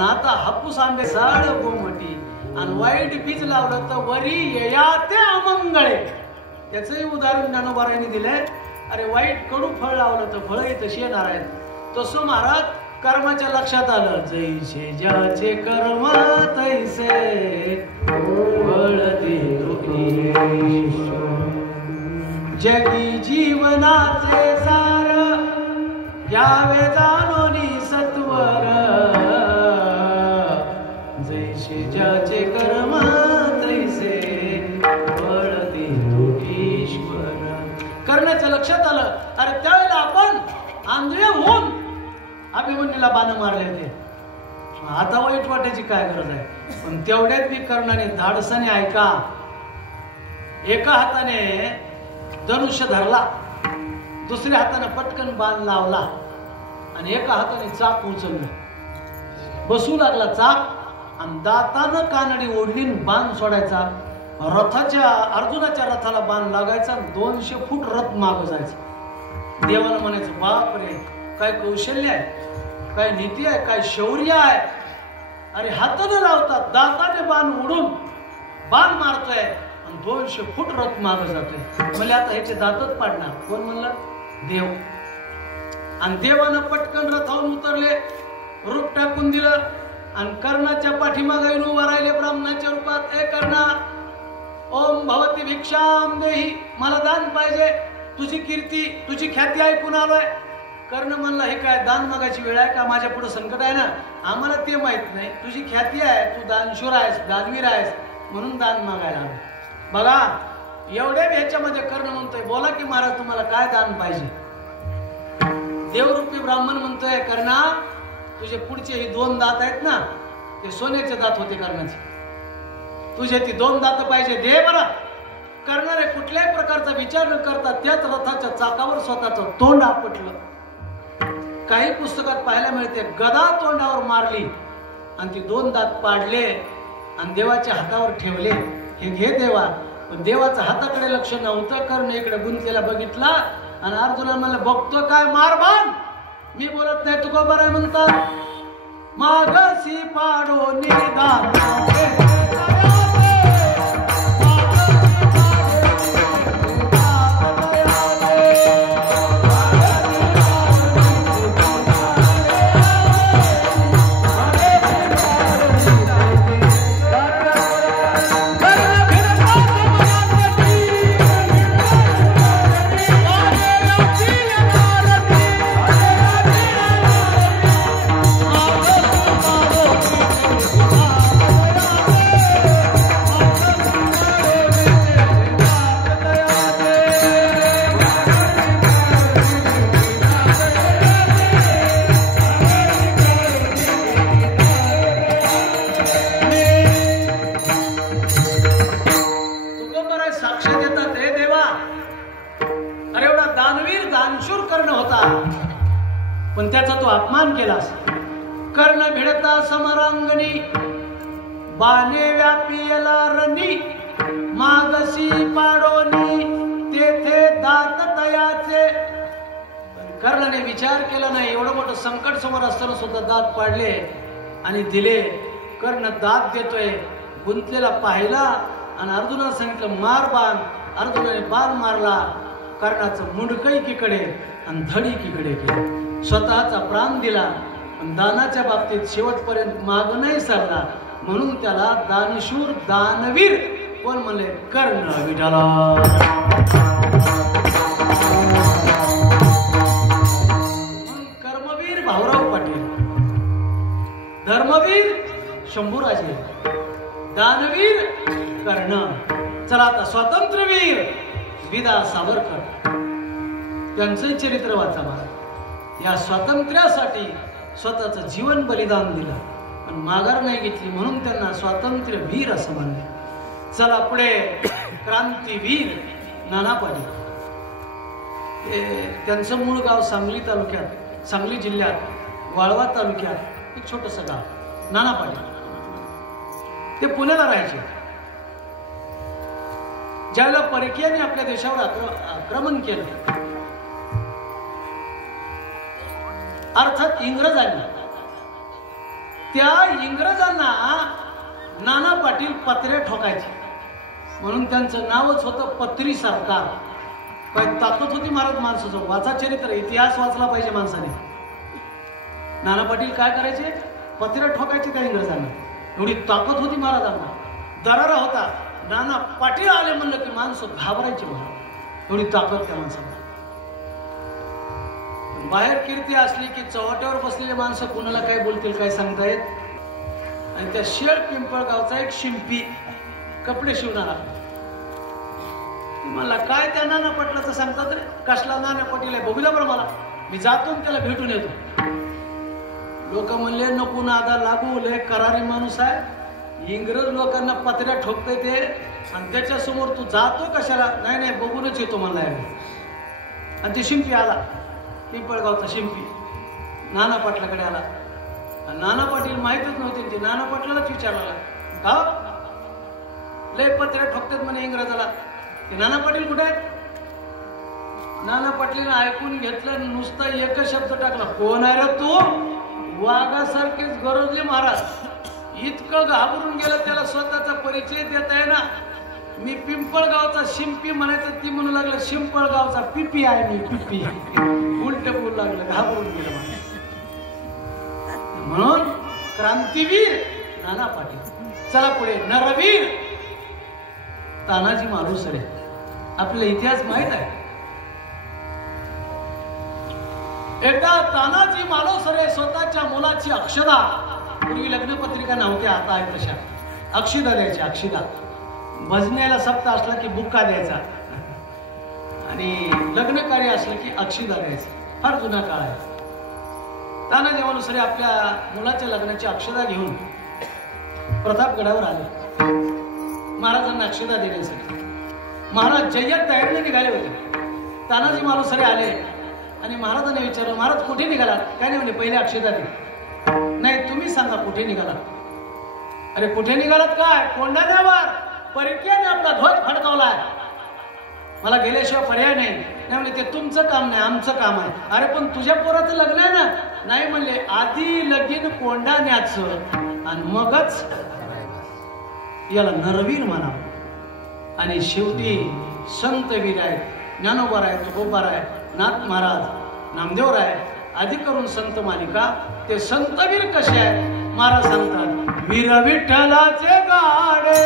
आता हापूस आंबे साळ गोमटी आणि वाईट बीज लावलं तर वरी येया ते अमंगळे. त्याचंही उदाहरण ज्ञानोबारायांनी दिलंय. अरे वाईट कडू फळ लावलं तर फळ तशी येणार आहेत. तसं महाराज कर्माच्या लक्षात आलं. जैसे ज्याचे कर्म तैसे फळ देतो जगी जीवनाचे सार घ्यावे जाणोनी सत्वर. जैसे ज्याचे कर्म तैसे फळ देतो ईश्वर. करण्याचं लक्षात आलं. अरे त्यावेळेला आपण आंधळे होऊन अभिमन्यूला बाण मारले होते. आता वाईट वाटायची काय गरज आहे. पण तेवढ्यात मी कर्णाने धाडसाने ऐका. एका हाताने धनुष्य धरला, दुसऱ्या हाताने पटकन बाण लावला आणि एका हाताने चाक उचललं. बसू लागला चाक आणि दातानं कानडी ओढली बाण सोडायचा. रथाच्या अर्जुनाच्या रथाला बाण लागायचा. 200 फूट रथ माग जायचं. देवाला म्हणायचं बाप रे काय कौशल्य आहे, काय नीती आहे, काय शौर्य आहे. अरे हाताने लावतात, दाताने बाण उडून बाण मारतोय आणि 200 फूट रथ माग जातोय. म्हणजे आता ह्याचे दातच पाडणार कोण म्हणलं? देव. आणि देवानं पटकन रथावरून उतरले, रूप टाकून दिलं आणि कर्णाच्या पाठीमागे येऊन उभा राहिले ब्राह्मणाच्या रूपात. ए कर्णा, ओम भवती भिक्षाम देही, मला दान पाहिजे. तुझी कीर्ती तुझी ख्याती ऐकून आलोय. कर्ण म्हणला हे काय दान मागायची वेळ आहे का? माझ्या पुढे संकट आहे ना. आम्हाला ते माहित नाही. तुझी ख्याती आहे, तू दानशूर आहेस, दानवीर आहेस म्हणून दान मागायला आलो. बघा एवढ्या ह्याच्यामध्ये कर्ण म्हणतोय बोला की महाराज तुम्हाला काय दान पाहिजे. देवरूपी ब्राह्मण म्हणतोय कर्णा तुझे पुढचे हे 2 दात आहेत ना, ते सोन्याचे दात होते कर्णाचे. तुझे ती 2 दात पाहिजे, दे बरं. करणारे कुठल्याही प्रकारचा विचार न करता त्याच रथाच्या चाकावर स्वतःचं तोंड आपटलं. काही पुस्तकात पाहायला मिळते गदा तोंडावर मारली आणि ती 2 दात पाडले आणि देवाच्या हातावर ठेवले. हे घे देवा. पण देवाच्या हाताकडे लक्ष नव्हतं. कर्ण इकडे गुंतलेला बघितला आणि अर्जुना मला बघतो काय मार बाण. मी बोलत नाही तुका बरं म्हणतात. मागसी पाडो निदान पण त्याचा तो अपमान केलास. कर्ण भिडता समरांगणी बाणे व्यापीला रणी मागसी पाडोनी तेथे दात तयाचे. कर्णाने विचार केला नाही. एवढं मोठं संकट समोर असताना सुद्धा दात पाडले आणि दिले. कर्ण दात देतोय. गुंतलेला पाहिला आणि अर्जुनाला सांगितलं मार बाण. अर्जुनाने बाण मारला. कर्णाचं मुंडकं एकीकडे आणि धड एकीकडे केलं. स्वतःचा प्राण दिला पण दानाच्या बाबतीत शेवटपर्यंत माग नाही सरला. म्हणून त्याला दानशूर दानवीर कोण म्हणले? कर्ण विठाला. कर्मवीर भाऊराव पाटील, धर्मवीर शंभूराजे, दानवीर कर्ण. चला आता स्वातंत्र्यवीर विदा सावरकर त्यांचं चरित्र वाचा. मला या स्वातंत्र्यासाठी स्वतःचं जीवन बलिदान दिलं पण माघार नाही घेतली म्हणून त्यांना स्वातंत्र्य वीर असं मानले. चला पुढे क्रांतीवीर नाना पाटील. त्यांचं मूळ गाव सांगली तालुक्यात, सांगली जिल्ह्यात वाळवा तालुक्यात एक छोटस गाव नाना पाटील. ते पुण्याला राहायचे. ज्यावेळेला परकीयांनी आपल्या देशावर आक्रमण केलं अर्थात इंग्रजांनी त्या इंग्रजांना नाना पाटील पत्रे ठोकायचे म्हणून त्यांचं नावच होतं पत्री सरकार. काय ताकद होती महाराज माणसाचं. वाचा चरित्र, इतिहास वाचला पाहिजे माणसाने. नाना पाटील काय करायचे? पत्रे ठोकायचे त्या इंग्रजांना. एवढी ताकद होती महाराजांना. दरारा होता. नाना पाटील आले म्हणलं की माणसं घाबरायचे महाराज. एवढी ताकद त्या माणसाला. बाहेर कीर्ती असली की चव्हाट्यावर बसलेले माणसं कुणाला काय बोलतील काय सांगता येत. आणि त्या शेळ पिंपळगावचा एक शिंपी कपडे शिवणारा मला काय त्या नाना पाटलाचं सांगतात रे. कसला नाना पाटील आहे बघूया बरं मला. मी जातो त्याला भेटून येतो. लोक म्हणले नको नादा लागू, लय करारी माणूस आहे. इंग्रज लोकांना पत्र्या ठोकते ते आणि त्याच्या समोर तू जातो कशाला. नाही नाही बघूनच येतो मला. आणि ते शिंपी आला, पिंपळगावचा शिंपी नाना पाटलाकडे आला. नाना पाटील माहितच नव्हते. ते नाना पाटलालाच विचारला का लय पत्र्या ठोकतात म्हणे इंग्रजाला. ते नाना पाटील कुठे आहेत? नाना पाटीलने ऐकून घेतलं. नुसता एकच शब्द टाकला, कोण आहे रे तू? वाघासारखेच गरजले महाराज. इतकं घाबरून गेलं त्याला स्वतःचा परिचय देता आहे ना. मी पिंपळगावचा शिंपी म्हणायचं. ती म्हणू लागलं शिंपळगावचा पिपी आहे मी, पिपी. उलट बोलू लागलं, घाबरून गेलं म्हणून. क्रांतीवीर नाना पाटील. चला पुढे. नरवीर तानाजी मालुसरे. आपल्याला इतिहास माहित आहे. एकदा तानाजी मालुसरे स्वतःच्या मुलाची अक्षदा, पूर्वी लग्नपत्रिका नव्हत्या आता आहे तशा, अक्षिदा द्यायच्या. अक्षिदा भजण्याला सप्ताह असला की बुक्का द्यायचा आणि लग्न कार्य असलं की अक्षिदा द्यायचा. फार जुना काळ आहे. तानाजी मालुसरे आपल्या मुलाच्या लग्नाची अक्षदा घेऊन प्रतापगडावर आले महाराजांना अक्षदा देण्यासाठी. महाराज जय्यत तयारीने निघाले होते. तानाजी मालुसरे आले आणि महाराजांनी विचारलं, महाराज कुठे निघालात? काय नाही म्हणे, पहिले अक्षदा दे. नाही तुम्ही सांगा कुठे निघालात? अरे कुठे निघालात काय? कोंढाण्यावर परकीयाने आपला ध्वज फडकावलाय. मला गेल्याशिवाय पर्याय नाही. नाही म्हणले ते तुमचं काम नाही, आमचं काम आहे. अरे पण तुझ्या पोराचं लग्न आहे ना. नाही म्हणले आधी लगीन कोंढाण्याचं आणि मगच याला नरवीर म्हणा. आणि शेवटी संत वीर आहेत. ज्ञानोबा आहे, तुकोबा आहे, नाथ महाराज, नामदेव आहे. आधी करून संत मालिका. ते संत वीर कसे आहेत महाराज सांगतात. वीर विठ्ठलाचे गाडे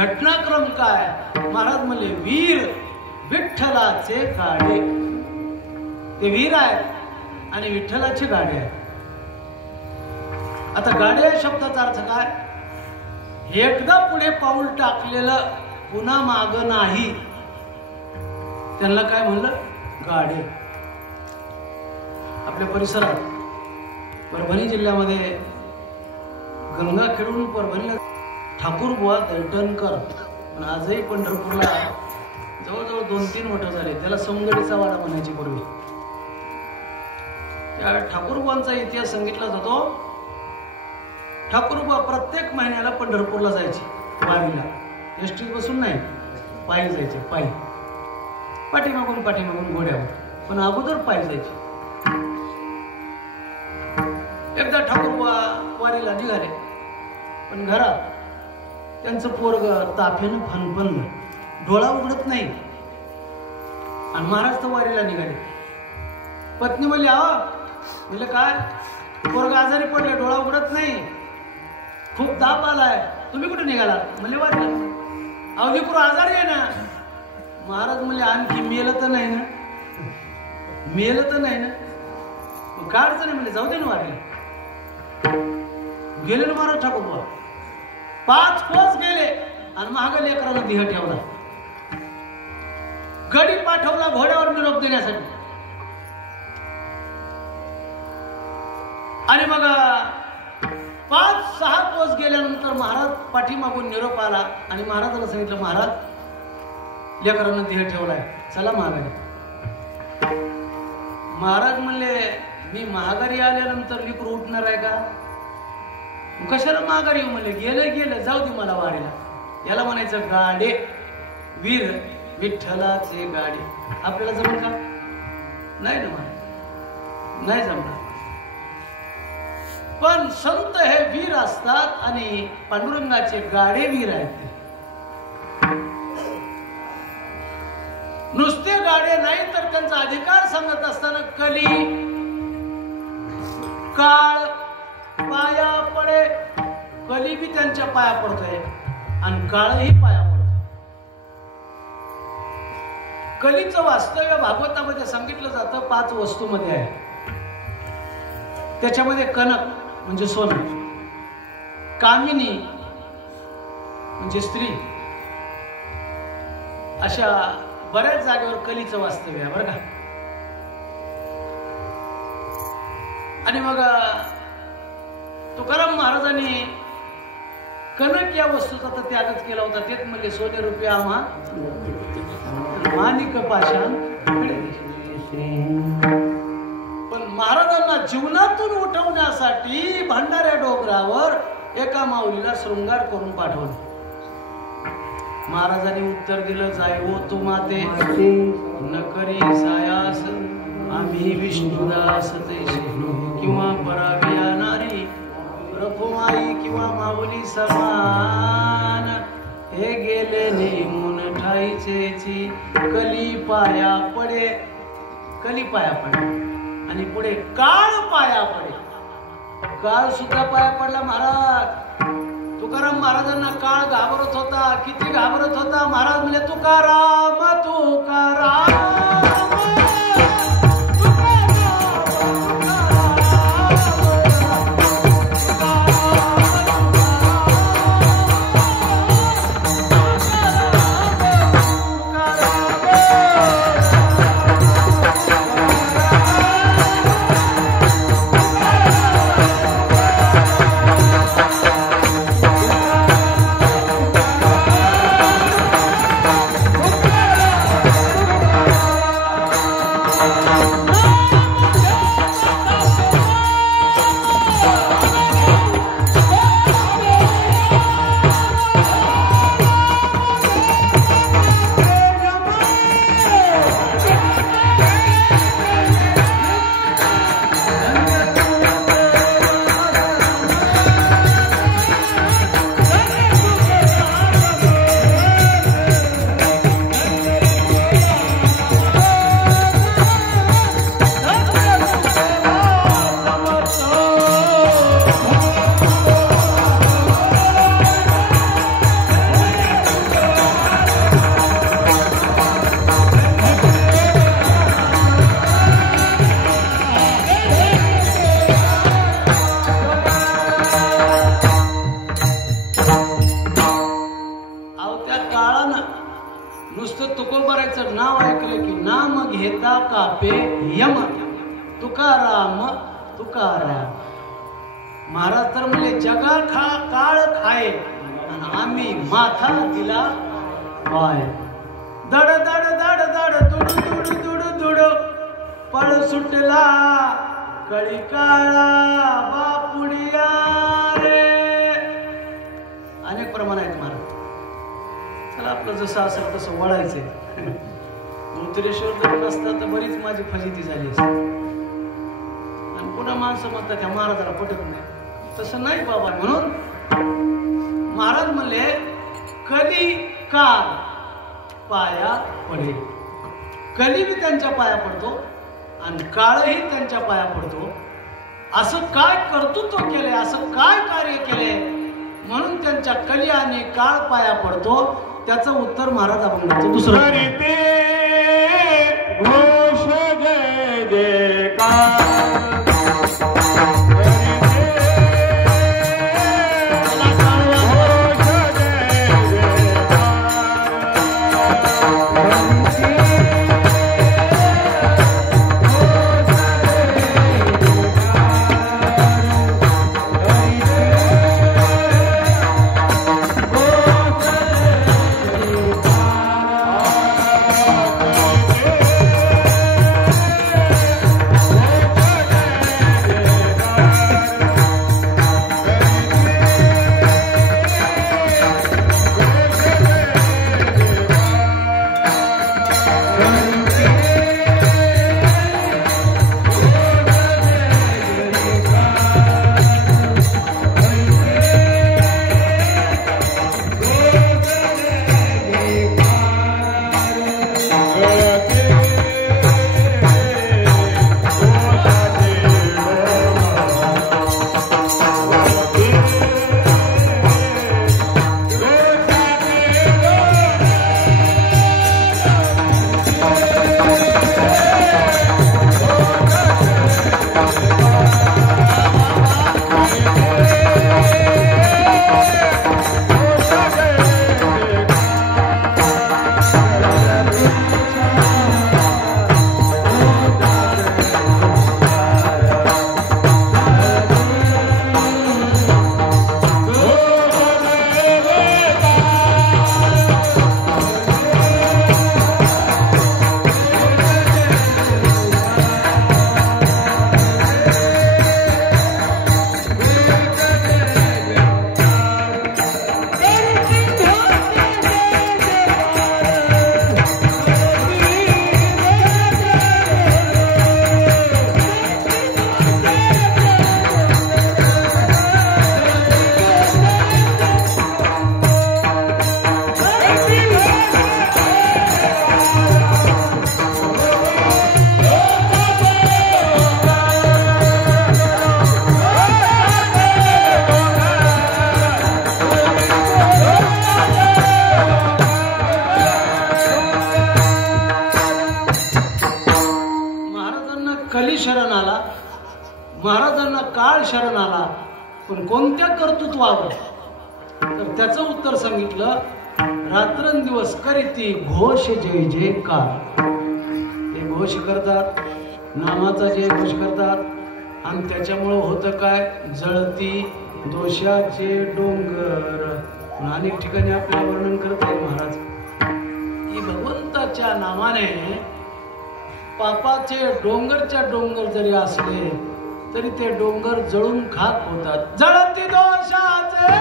घटनाक्रम काय? महाराज म्हणले वीर विठ्ठलाचे गाडे. ते वीर आहेत आणि विठ्ठलाचे गाडे आहेत. आता गाडे या शब्दाचा अर्थ काय? एकदा पुढे पाऊल टाकलेलं पुन्हा माग नाही, त्यांना काय म्हणलं? गाडे. आपल्या परिसरात परभणी जिल्ह्यामध्ये गंगाखेडून परभणीला ठाकूरबुवा दैठणकर पण आजही पंढरपूरला जवळजवळ 2-3 मठ झाले. त्याला समगडीचा वाडा म्हणायची पूर्वी. त्या ठाकूरबुवांचा इतिहास सांगितला जातो. ठाकूरबुवा प्रत्येक महिन्याला पंढरपूरला जायचे वारीला. एसटी बसून नाही, पायी जायचे. पायी पाठीमागून घोड्यावर, पण अगोदर पायी जायचे. एकदा ठाकूरबुवा वारीला निघाले, पण घरात त्यांचं पोरग ताफ्यानं फणफणलं, डोळा उघडत नाही. आणि महाराज तर वारीला निघाले. पत्नी म्हणली, म्हणलं काय पोरग आजारी पडले, डोळा उघडत नाही, खूप ताप आलाय, तुम्ही कुठे निघाला? म्हणले वारीला. लेकरू आजारी आहे ना. महाराज म्हणले आणखी मेलं तर नाही ना? मेलं तर नाही ना? काय अडचण आहे? म्हणले जाऊ दे ना वारीला. गेले ना महाराज ठाकूरबुवा. 5 कोस गेले आणि महाग लेकराला देह ठेवला. गडी पाठवला घोड्यावर निरोप देण्यासाठी. आणि मग 5-6 कोस गेल्यानंतर महाराज पाठीमागून निरोप आला आणि महाराजाला सांगितलं, महाराज लेकरांना देह ठेवलाय, चला महागारी. महाराज म्हणले, मी महागारी आल्यानंतर लेकरू उठणार आहे का? कशाला महागारी येऊ? म्हणले गेलं जाऊ दे मला वारीला. याला म्हणायचं गाडे, वीर विठ्ठलाचे गाडे. आपल्याला जमलं का? नाही ना महाराज, नाही जमणार. पण संत हे वीर असतात आणि पांडुरंगाचे गाडे वीर आहेत. नुसते गाडे नाही तर त्यांचा अधिकार सांगत असताना कली काळ पाया पडे. कली बी त्यांच्या पाया पडतोय आणि काळही पाया पडतोय. कलीचं वास्तव्य भागवतामध्ये सांगितलं जातं 5 वस्तूमध्ये आहे. त्याच्यामध्ये कनक म्हणजे सोनं, कामिनी म्हणजे स्त्री, अशा बऱ्याच जागेवर कलीचं वास्तव्य आहे बरं का. आणि मग तुकाराम महाराजांनी कनक या वस्तूचा तर त्यागच केला होता. तेच म्हणजे सोने रुपये आम्हा माणिक पाषाण. पण महाराजांना जीवनातून उठवण्यासाठी भंडाऱ्या डोंगरावर एका माऊलीला शृंगार करून पाठवलं. महाराजांनी उत्तर दिलं, जाईवो तू माते न करी सायास आम्ही विष्णुदास तैसे, किंवा पराविया नारी रखुमाई किंवा माऊली समान. हे गेले नेमून ठाईचेची कली पाया पडे. कली पाया पडे आणि पुढे काळ पाया पडे. काळ सुद्धा पाया पडला महाराज. तुकाराम महाराजांना काळ घाबरत होता. किती घाबरत होता? महाराज म्हणजे तुकाराम तुकाराम तुकाराम तुकाराम. महाराज तर म्हणले जगा काळ खाय आणि आम्ही माथा दिला पाय. दड दड दड दड दुड दुड दुड दुड पळ सुटला कळी काळा बापुडिया रे. अनेक प्रमाण आहेत महाराज. चला आपलं जसं असेल तसं वळायचंय. उत्तरेश्वर जर नसता तर बरीच माझी फजिती झाली असती. आणि पुन्हा माणसं म्हणतात त्या महाराजाला पटत नाही. तसं नाही बाबा. म्हणून महाराज म्हणले कधी काळ पाया पडे. कली बी त्यांच्या पाया पडतो आणि काळही त्यांच्या पाया पडतो. असं काय कर्तृत्व केलंय, असं काय कार्य केलंय म्हणून त्यांच्या कली आणि काळ पाया पडतो. त्याचं उत्तर महाराज आपण देतो. दुसरं घोष जय जयकार. शरण आला, महाराजांना काळ शरण आला, पण कोणत्या कर्तृत्वावर? तर त्याचं उत्तर सांगितलं, रात्रंदिवस करीती घोष जय जयकार. हे घोष करतात, नामाचा जय घोष करतात आणि त्याच्यामुळं होतं काय? जळती दोषाचे डोंगर. अनेक ठिकाणी आपल्याला वर्णन करत आहे महाराज की भगवंताच्या नामाने पापाचे डोंगरच्या डोंगर जरी असले तरी ते डोंगर जळून खाक होतात. जळती दोषाचे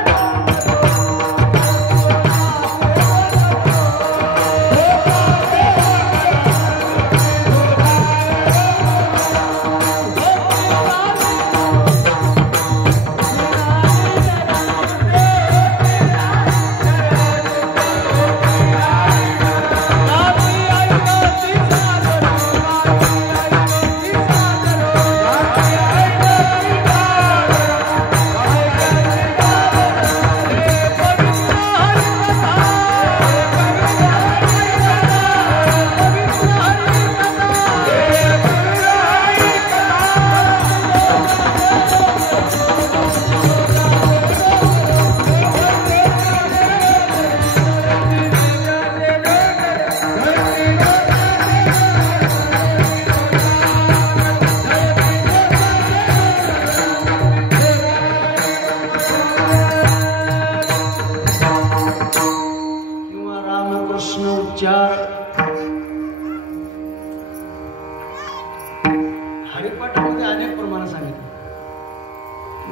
हरिपाठामध्ये अनेक प्रमाण सांगितले.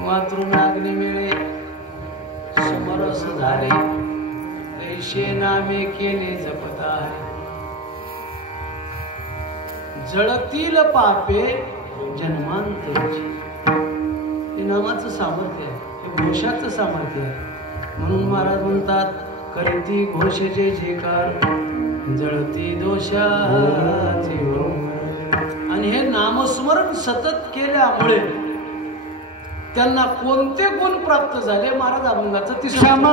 मातृनाग्नी मिळे समरस झाले, ऐशे नामे केले जपता आहे. जळतील पापे जन्मांतरची. हे नामाचं सामर्थ्य आहे, हे घोषाचं सामर्थ्य आहे. म्हणून महाराज म्हणतात करीती घोष जय जयकार, जळती दोषाचे डोंगर. आणि हे नामस्मरण सतत केल्यामुळे त्यांना कोणते गुण प्राप्त झाले? महाराज अभंगाचं तिसरं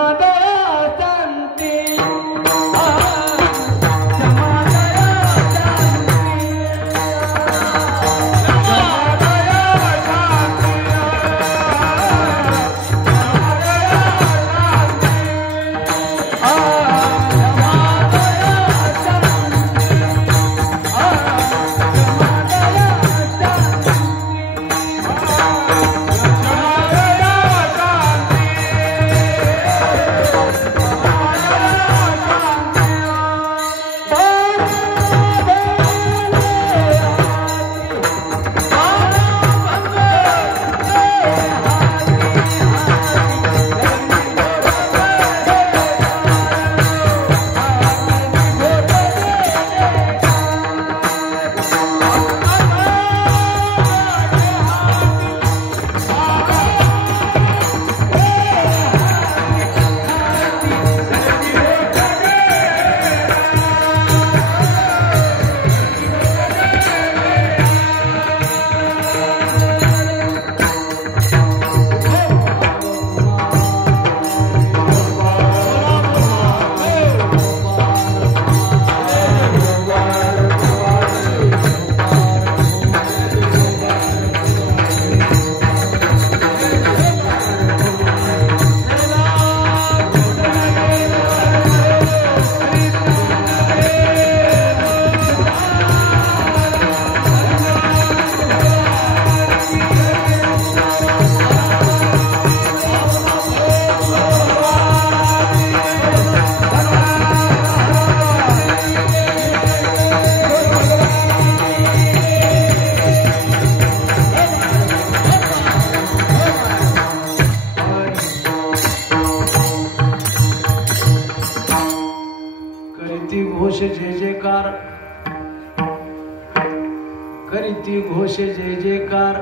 करीती घोष जय जयकार,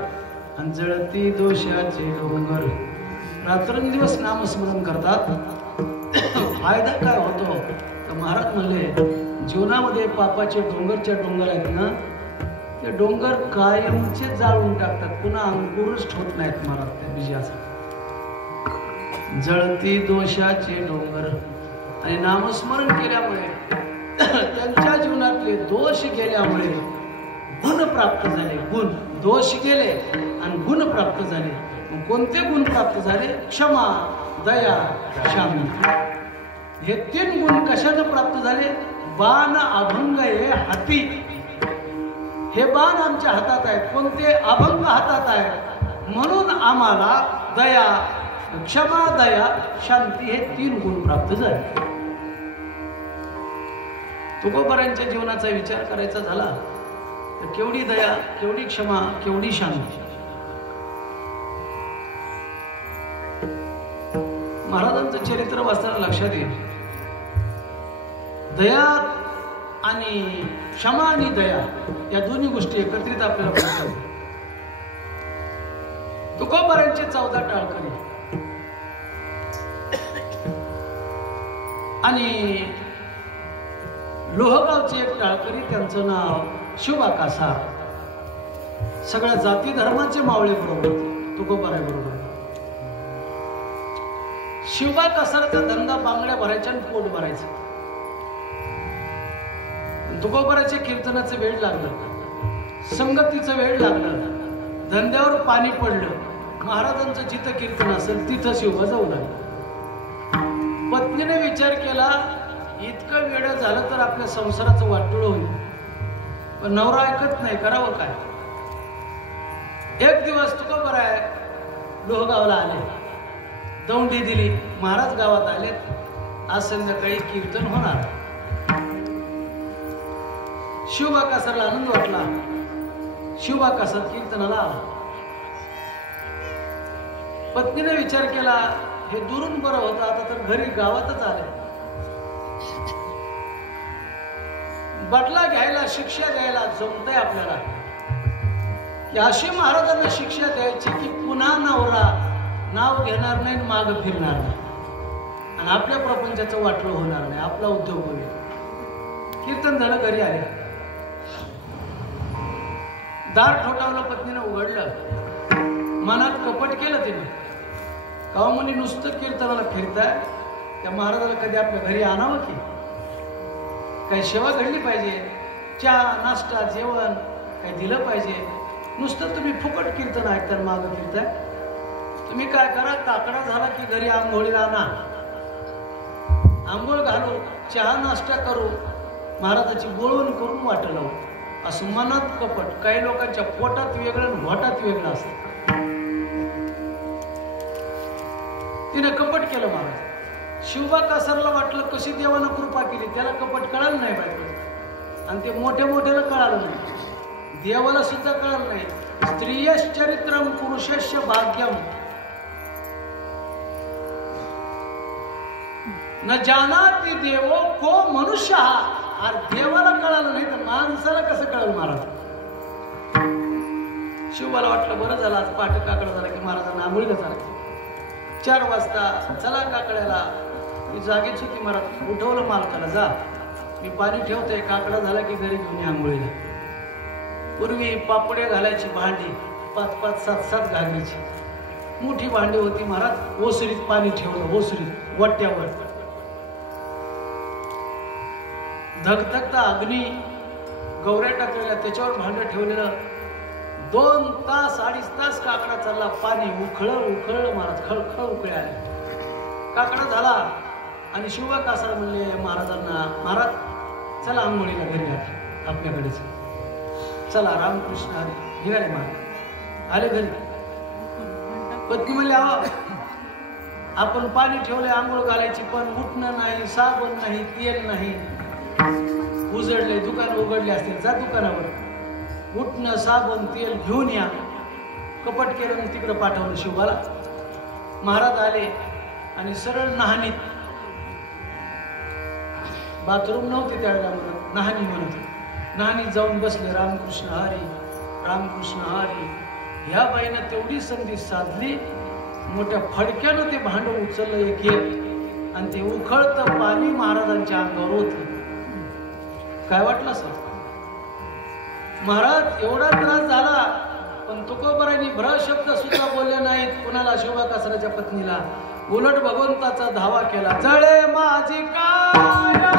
जळती दोषाचे डोंगर. रात्रंदिवस नामस्मरण करतात. फायदा काय होतो? तर महाराज म्हणले जीवनामध्ये पापाचे डोंगरच्या डोंगर आहेत ना, ते डोंगर कायमचे जाळून टाकतात, पुन्हा अंकुरच होत नाहीत महाराज त्या बीजाचा. जळती दोषाचे डोंगर. आणि नामस्मरण केल्यामुळे त्यांच्या जीवनातले दोष गेल्यामुळे गुण प्राप्त झाले. गुण, दोष गेले आणि गुण प्राप्त झाले. कोणते गुण प्राप्त झाले? क्षमा, दया, शांती. हे 3 गुण कशाने प्राप्त झाले? बाण अभंग हे हाती. हे बाण आमच्या हातात आहेत. कोणते? अभंग हातात आहेत. म्हणून आम्हाला दया, क्षमा, दया, शांती हे 3 गुण प्राप्त झाले. तुकोबारांच्या जीवनाचा विचार करायचा झाला तर केवढी दया, केवढी क्षमा, केवढी शांती. महाराजांचं चरित्र वाचताना लक्षात येईल, दया आणि क्षमा आणि दया या दोन्ही गोष्टी एकत्रित आपल्याला बघतात. तुकोबारांचे 14 टाळकरी आणि लोहगावचे एक टाळकरी, त्यांचं नाव शिवबा कासार. सगळ्या जाती धर्माचे मावळे बरोबर, तुकोबाराय बरोबर. शिवबा कासारचा धंदा बांगड्या भरायच्या आणि पोट भरायचं. तुकोबाराच्या कीर्तनाचं वेळ लागलं, संगतीचं वेळ लागलं, धंद्यावर पाणी पडलं. महाराजांचं जिथं कीर्तन असेल तिथं शिवबा जाऊ लागला. पत्नीने विचार केला, इतकं वेळ झालं तर आपल्या संसाराचं वाटोळ होईल, पण नवरा ऐकत नाही, करावं काय? एक दिवस तुकोबाराय लोहगावला आले, दौंडी दिली. महाराज गावात आले, आज संध्याकाळी कीर्तन होणार. शिवबा कासारला आनंद वाटला. शिवबा कसत कीर्तनाला आला. पत्नीने विचार केला, हे दुरून बरं होतं, आता तर घरी गावातच आले. बदला घ्यायला, शिक्षा द्यायला जमतंय आपल्याला, की अशी महाराजांना शिक्षा द्यायची की पुन्हा नवरा नाव घेणार नाही, माग फिरणार नाही आणि आपल्या प्रपंचाचं वाटलं होणार नाही, आपला उद्योग होईल. कीर्तन झालं, घरी आले. दार ठोठावलं, पत्नीनं उघडलं. मनात कपट केलं तिने. का म्हणे नुसतं कीर्तनाला फिरताय, त्या महाराजाला कधी आपल्या घरी आणावं की काही सेवा घडली पाहिजे, चहा नाश्ता जेवण काही दिलं पाहिजे. नुसतं तुम्ही फुकट कीर्तन ऐकता, मागं फिरताय. तुम्ही काय करा, काकडा झाला की घरी आंघोळीला आणा, आंघोळ घालू, चहा नाश्ता करू, महाराजाची बोलवण करून वाट लावू. असं मनात कपट. काही लोकांच्या पोटात वेगळं आणि वाटात वेगळं असतं. तिने कपट केलं महाराज. शिवबा कासारला वाटलं कशी देवानं कृपा केली, त्याला कपट कळालं नाही बायको, आणि ते मोठ्या मोठ्याला कळालं नाही, देवाला सुद्धा कळालं नाही. स्त्रियश चरित्रम पुरुषस्य भाग्यम न जानाति देवो को मनुष्य. अरे देवाला कळालं नाही तर माणसाला कसं कळलं महाराज. शिवबाला वाटलं बरं झालं, आज पहाटे काकडा झाला की महाराजांना आंघोळीला झाला. 4 वाजता चला काकड्याला. मी जागीच होती महाराज. उठवलं मालकाला, जा मी पाणी ठेवतोय, काकडा झाला की घरी घेऊन या आंघोळीला. पूर्वी पापड्या घालायची भांडी 5-5, 7-7 घालायची मोठी भांडी होती महाराज. ओसरीत पाणी ठेवलं, ओसरीत वट्ट्यावर. धगधगता अग्नी, गौऱ्या टाकलेल्या, त्याच्यावर भांडं ठेवलेलं. 2 तास 2.5 तास काकडा चालला. पाणी उखळलं महाराज, खळखळ उकळे आले. काकडा झाला आणि शिवबा कासार म्हणले महाराजांना, महाराज चला आंघोळीला घरी आपल्याकडेच, चला रामकृष्ण हरी. निघाले महाराज, आले घरी. पत्नी म्हणले, आपण पाणी ठेवले आंघोळ घालायची, पण उठणं नाही, साबण नाही, तेल नाही. उजडले, दुकान उघडले असतील, जा दुकानावर, उठणं साबण तेल घेऊन या. कपट केलं आणि तिकडं पाठवलं शिवबाला. महाराज आले आणि सरळ नहानीत, बाथरूम नव्हते त्यावेळेला, म्हणत नहानी म्हणत, नहानीत जाऊन बसले. रामकृष्ण हरी, रामकृष्ण हरी. ह्या बाईनं तेवढी संधी साधली, मोठ्या फडक्यानं ते भांड उचललं एक आणि ते उखळतं पाणी महाराजांच्या अंगावर होतं. काय वाटलं सर महाराज, एवढा त्रास झाला पण तुकोबारांनी भ्र शब्द सुद्धा बोलले नाहीत कुणाला, शिवबा कासाराच्या पत्नीला. उलट भगवंताचा धावा केला. जळे माझी काया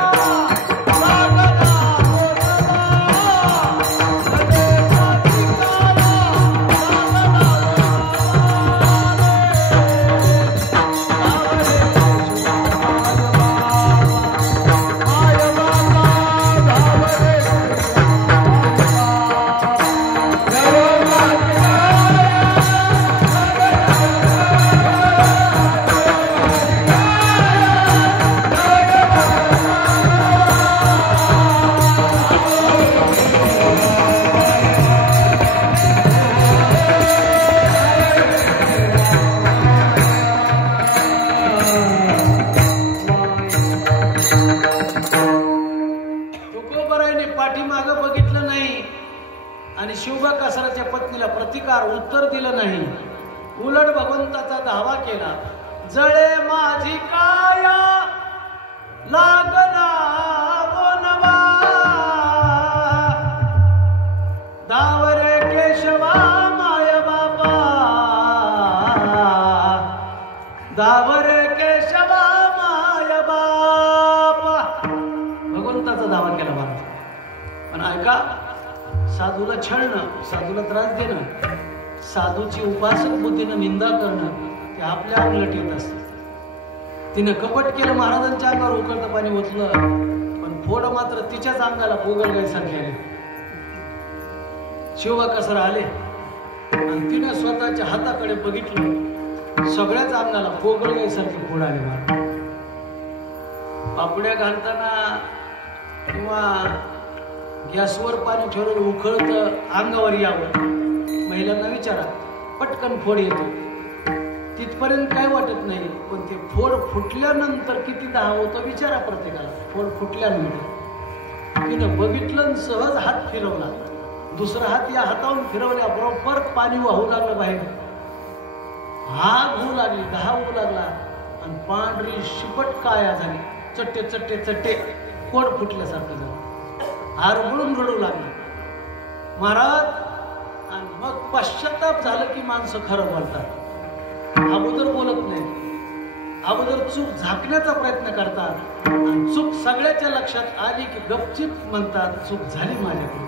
उत्तर दिलं नाही. उलट भगवंताचा धावा केला. जळे माझी काया लागना वनवा, दावरे केशवा माय बापा, दावरे केशवा माय बापा. भगवंताचा धावा केला महाराज. पण ऐका, साधूला छळणं, साधूला त्रास देणं, साधूची उपासक बुद्धीनं निंदा करणं, ते आपल्या उलट येत असते. तिनं कपट केलं, महाराजांच्या अंगावर उकळतं पाणी ओतलं, पण फोड मात्र तिच्याच अंगाला गोगलगाईसारखे आले. शिवबा कासार आले आणि तिनं स्वतःच्या हाताकडे बघितलं, सगळ्याच अंगाला गोगलगाईसारखे फोड आले. पापड्या घालताना किंवा गॅसवर पाणी ठेवलं उखळतं अंगावर यावं. महिलांना विचारा, पटकन फोड येतो. तिथपर्यंत काय वाटत नाही, पण ते फोड फुटल्यानंतर किती दाह होतं विचारा प्रत्येकाला. फोड फुटल्यानंतर तिनं बघितलं आणि सहज हात फिरवला. दुसरा हात या हातावरून फिरवल्या बरोबर पाणी वाहू लागलं बाहेर. आग होऊ लागली, दाह होऊ लागला आणि पांढरी शिपट काया झाली. चट्टे चट्टे चट्टे कोड फुटल्यासारखं झालं. आरबळून रडू लागलं महाराज. आणि मग पश्चाताप झालं की माणसं खरं बोलतात. अगोदर बोलत नाही, अगोदर चूक झाकण्याचा प्रयत्न करतात आणि चूक सगळ्याच्या लक्षात आली की गपचिप म्हणतात चूक झाली माझ्याकडे.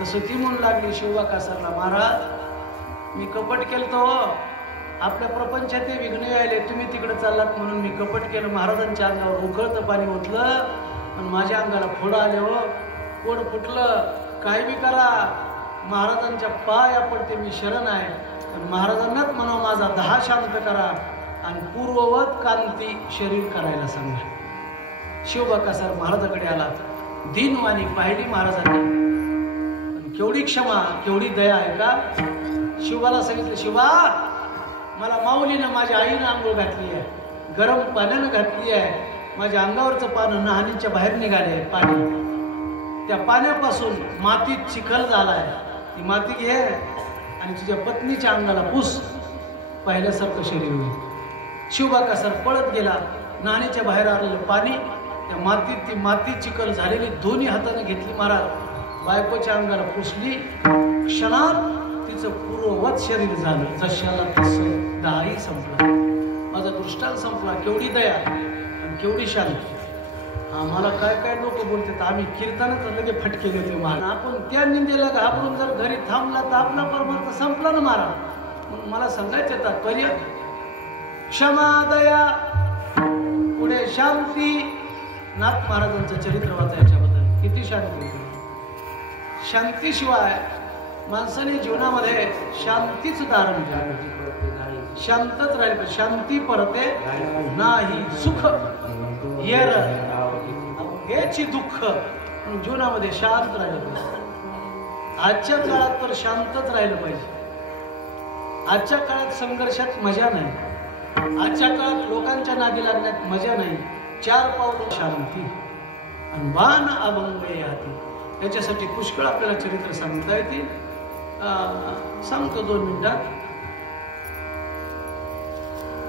तसं ती म्हणू लागली शिवबा कासारला, महाराज मी कपट केलं तो आपल्या प्रपंचात ते विघ्न यायले, तुम्ही तिकडे चाललात म्हणून मी कपट केलं. महाराजांच्या अंगावर उकळतं पाणी ओतलं आणि माझ्या अंगाला फोडं आले हो, पोट फुटलं. काय बी करा, महाराजांच्या पाया पडते मी शरण आहे. आणि महाराजांनाच म्हणा माझा दाह शांत करा आणि पूर्ववत कांती शरीर करायला सांगा. शिवबा कासार महाराजाकडे आला, दीनवाणी पाहिली महाराजांनी. केवढी क्षमा, केवढी दया आहे का. शिवबाला सांगितलं, शिवा मला माऊलीनं माझ्या आईनं आंघोळ घातली आहे, गरम पाण्यानं घातली आहे. माझ्या अंगावरचं पानं नाहनीच्या बाहेर निघाले पाणी. त्या पाण्यापासून मातीत चिखल झालाय. ती माती घे आणि तुझ्या पत्नीच्या अंगाला पुस, पाहिल्यासारखं शरीर होईल. शिवबा कासार पळत गेला. नाहनीच्या बाहेर आलेलं पाणी त्या मातीत, ती माती चिखल झालेली दोन्ही हाताने घेतली महाराज. बायकोच्या अंगाला पुसली. क्षणात तिचं पूर्ववत शरीर झालं. जशाला तसं दाही संपला. माझा दृष्टांत संपला. केवढी दया आणि केवढी शांती. आम्हाला काय काय लोक बोलतात, आम्ही कीर्तनात लगे फटके देतो महाराज. आपण त्या निंदेला घाबरून जर घरी थांबला तर आपला परमार्थ संपला ना महाराज. म्हणून मला सांगायचं तात्पर्य, क्षमा दया पुढे शांती. नाथ महाराजांचं चरित्र वाचा याच्याबद्दल किती शांती. शांतीशिवाय माणसाने जीवनामध्ये शांतीच धारण केलं. शांतच राहिलं. शांती परते नाही सुख येर हेची दुःख. जीवनामध्ये शांत राहिलं पाहिजे. आजच्या काळात तर शांतच राहिलं पाहिजे. आजच्या काळात संघर्षात मजा नाही. आजच्या काळात लोकांच्या नादी लागण्यात मजा नाही. 4 पावलं शांती आणि वान अभंग याती. याच्यासाठी पुष्कळ आपल्याला चरित्र सांगता येतील. सांगतो 2 मिनिटात.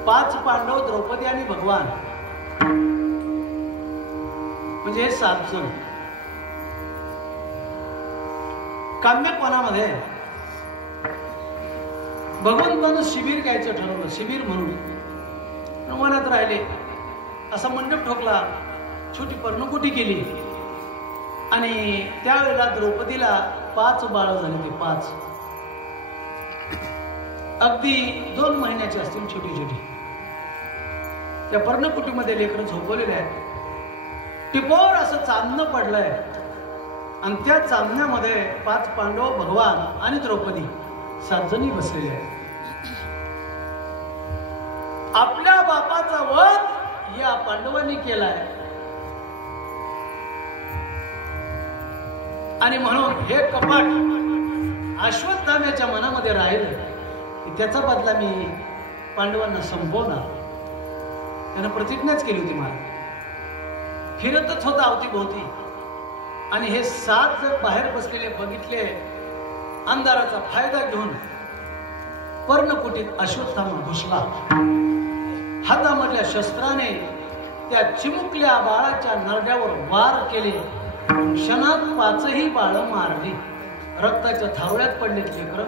5 पांडव, द्रौपदी आणि भगवान म्हणजे हे 7 जण. काम्यपणामध्ये भगवंतानं शिबिर घ्यायचं ठरवलं. शिबिर म्हणून वनात राहिले. असा मंडप ठोकला, छोटी पर्णकुटी केली आणि त्यावेळेला द्रौपदीला 5 बाळ झाले. ते 5 अगदी 2 महिन्याचे असतील, छोटी छोटी. त्या पर्णकुटीमध्ये लेकरं झोपवलेले आहेत. टिपोर असं चांदणं पडलंय आणि त्या चांदण्यामध्ये 5 पांडव, भगवान आणि द्रौपदी 7 जणी बसलेले आहेत. आपल्या बापाचा वध या पांडवांनी केलाय आणि म्हणून हे कपाट अश्वत्थाम्याच्या मनामध्ये राहिलं की त्याचा बदला मी पांडवांना संपवणार. त्यानं प्रतिज्ञाच केली होती. मला फिरतच होता अवतीभोवती आणि हे 7 जर बाहेर बसलेले बघितले. अंधाराचा फायदा घेऊन पर्णकुटीत अश्वत्थामा घुसला. हातामधल्या शस्त्राने त्या चिमुकल्या बाळाच्या नरड्यावर वार केले. क्षणात 5ही बाळ मारली. रक्ताच्या थारोळ्यात पडलेत लेकरं.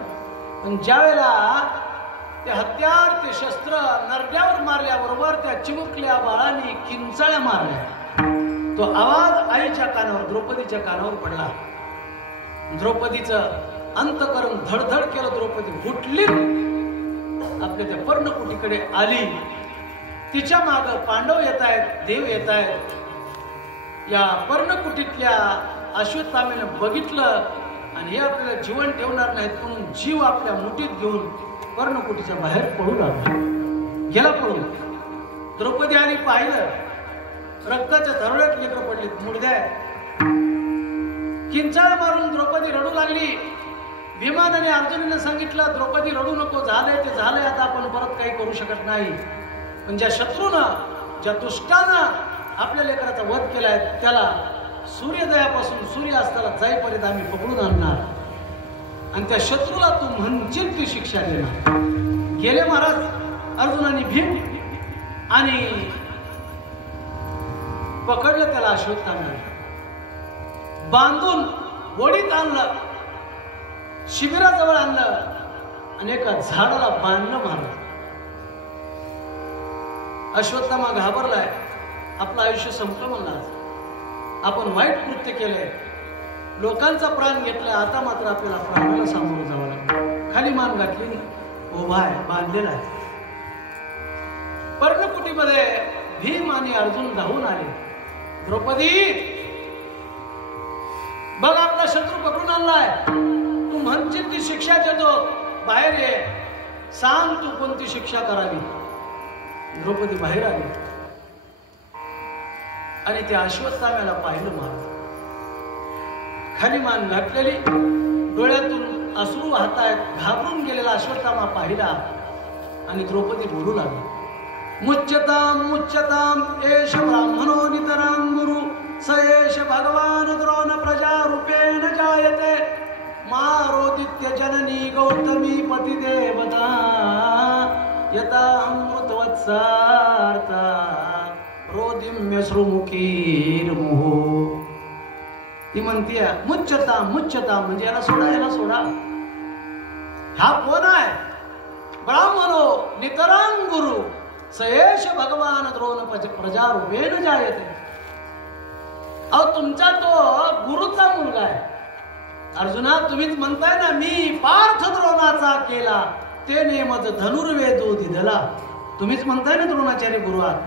पण ज्यावेळेला ते हत्यार, ते शस्त्र नरड्यावर मारल्याबरोबर त्या चिमुकल्या बाळाने किंचाळ्या मारल्या. तो आवाज आईच्या कानावर, द्रौपदीच्या कानावर पडला. द्रौपदीचं अंतकरण धडधड केलं. द्रौपदी उठली, आपल्या त्या पर्णकुटीकडे आली. तिच्या माग पांडव येत आहेत, देव येत आहेत. या पर्णकुटीतल्या अश्वत्थाम्यानं बघितलं आणि हे आपल्याला जीवन ठेवणार नाहीत म्हणून जीव आपल्या मुठीत घेऊन पर्णकुटीच्या बाहेर पळू लागला. गेला पळून. द्रौपदी आली, पाहिलं रक्ताच्या धरोड्यात लेकरं पडलीत, मुडद्या. किंचाळ मारून द्रौपदी रडू लागली. भीमाने अर्जुनाने सांगितलं, द्रौपदी रडू नको, झालंय ते झालंय, आता आपण परत काही करू शकत नाही. पण ज्या शत्रूनं, ज्या दुष्टानं आपल्या लेकराचा वध केलाय त्याला सूर्योदयापासून सूर्यास्ताला जाईपर्यंत आम्ही पकडून आणणार आणि त्या शत्रूला तू म्हणशील ती शिक्षा देणार. गेले महाराज अर्जुनाने भीम आणि पकडलं त्याला अश्वत्थाम्याला, बांधून गोडीत आणलं, शिबिराजवळ आणलं आणि एका झाडाला बांधलं महाराज. अश्वत्थामा घाबरलाय, आपलं आयुष्य संपलं म्हणला, आपण वाईट कृत्य केलंय, लोकांचा प्राण घेतलाय, आता मात्र आपल्याला प्राणाला सामोरं जावं लागलं. खाली मान घातली, उभा आहे, बांधलेला आहे. पर्णकुटीमध्ये भीम आणि अर्जुन धावून आले. द्रौपदी बघ, आपला शत्रू पकडून आणलाय, तू म्हणशील ती शिक्षा देतो, बाहेर ये, सांग तू कोणती शिक्षा करावी. द्रौपदी बाहेर आली आणि त्या अश्वत्थाम्याला पाहिलं महाराज. खाली मान घातलेली, डोळ्यातून अश्रू वाहतायत, घाबरून गेलेला अश्वत्थामा पाहिला आणि द्रौपदी बोलू लागली, मुच्यताम मुच्यताम एष ब्राह्मणो नितरां गुरु स एष भगवान द्रोण प्रजा रूपेण जायते मारोदित्य जननी गौतमी पती देवता यथा अमृतवत्सार्ता रोदिम्य श्रुमुखीर्मुहो. ती म्हणतीय मुच्यता मुच्यता म्हणजे याला सोडा, याला सोडा. हा कोण आहे? ब्राह्मणो नितरां गुरु सयेश भगवान द्रोण प्रजा रूपेण जायते. अहो, तुमचा तो गुरुचा मुलगा आहे. अर्जुना, तुम्हीच म्हणताय ना, मी पार्थ द्रोणाचा केला ते नेमच धनुर्वेदो दिधला. तुम्हीच म्हणताय ना द्रोणाचार्य गुरु आहात.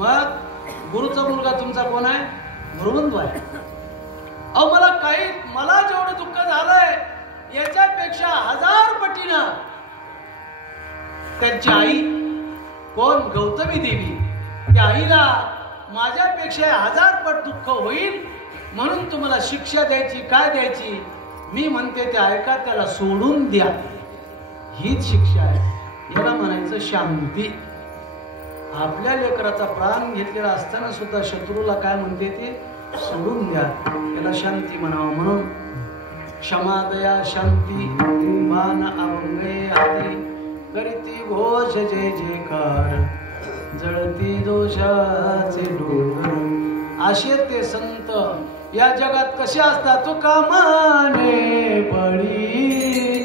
मग गुरुचा मुलगा तुमचा कोण आहे? गुरुबंधू आहे. अहो, मला जेवढं दुःख झालंय याच्यापेक्षा 1000 पटीनं त्यांची आई कोण? गौतमी देवी. त्या आईला माझ्यापेक्षा 1000 पट दुःख होईल, म्हणून तुम्हाला शिक्षा द्यायची. काय द्यायची? मी म्हणते ते ऐका, त्याला सोडून द्या. हीच शिक्षा आहे. याला म्हणायचं शांती. आपल्या लेकराचा प्राण घेतलेला असताना सुद्धा शत्रूला काय म्हणते ते सोडून द्या, याला शांती म्हणावं. म्हणून क्षमा दया शांती मान अवंगे आती करीती घोष जय जयकार जळती दोषाचे डोंगर. असे ते संत या जगात कसे असतात? तुका माने बळी